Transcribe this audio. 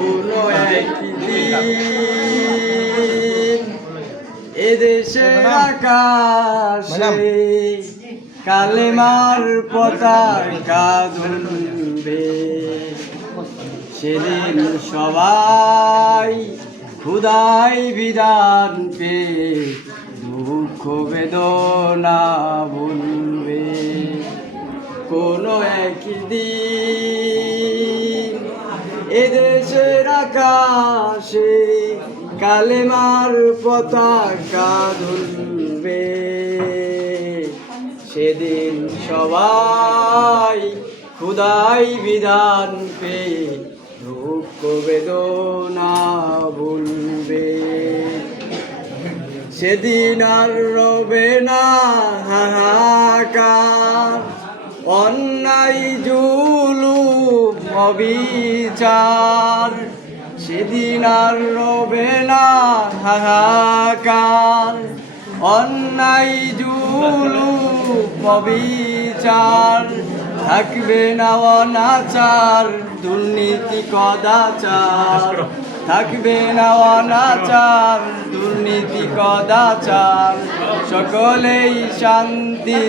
কোনো একদিন এদেশের আকাশে কালেমার পতাকা দুলবে। সেদিন সবাই খোদাই বিধান পেয়ে দুঃখ বেদনা ভুলবে। কোনো একদিন এদেশের আকাশে কালেমার পতাকা দুলবে। সেদিন সবাই খোদাই বিধান পেয়ে দুঃখ বেদনা ভুলবে। সেদিন আর রবে না হাহাকার, অন্যায় জুলুম অবিচার। সেদিন আর রবে না হাহাকার, অন্যায় জুলুম অবিচার। থাকবে না অনাচার, দুর্নীতি কদাচার। থাকবে না অনাচার, দুর্নীতি কদাচার। সকলেই শান্তি